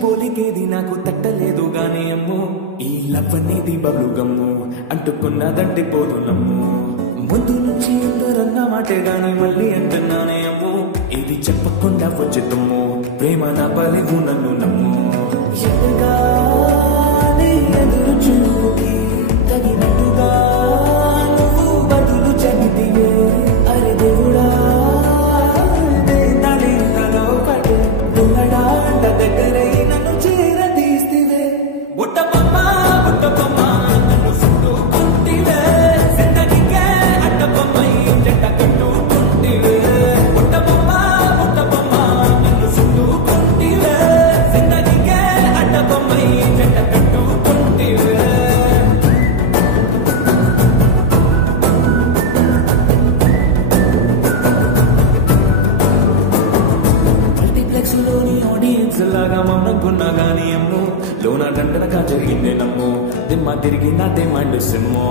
పోలికేది నాకు తట్టలేదు గానీ అమ్ము ఈ లవ్ అనేది బబ్లు గమ్ము అంటుకున్నదంటే పోదు నమ్ము ముందు నుంచి అందరన్న మాటే గానీ మళ్ళీ అంటున్నానే అమ్ము ఇది చెప్పకుండా వచ్చే తుమ్ము ప్రేమ నా పలివు నన్ను నమ్ము ఎదగాలి ఎదురు చూపి తగినట్టుగా నువ్వు బదులు చెబితివే అరే దేవుడా తలో కట్టు దుంగడాంట దగ్గరై నన్ను చేరదీస్తివే బుట్టబొమ్మ బుట్టబొమ్మ నన్ను చుట్టుకుంటివే జిందగీకే అడ్డబొమ్మై జంట కట్టుకుంటివే బుట్టబొమ్మ బుట్టబొమ్మ నన్ను చుట్టుకుంటివే జిందగీకే అడ్డబొమ్మై జంట కట్టుకుంటివే మల్టీప్లెక్స్ లోని ఆడియన్స్ లాగా మౌనకున్నా గానీ అమ్ము లోన గంటనగా జరిగిందే నమ్ము దిమ్మ తిరిగి నాదే మైండ్ సిమ్ము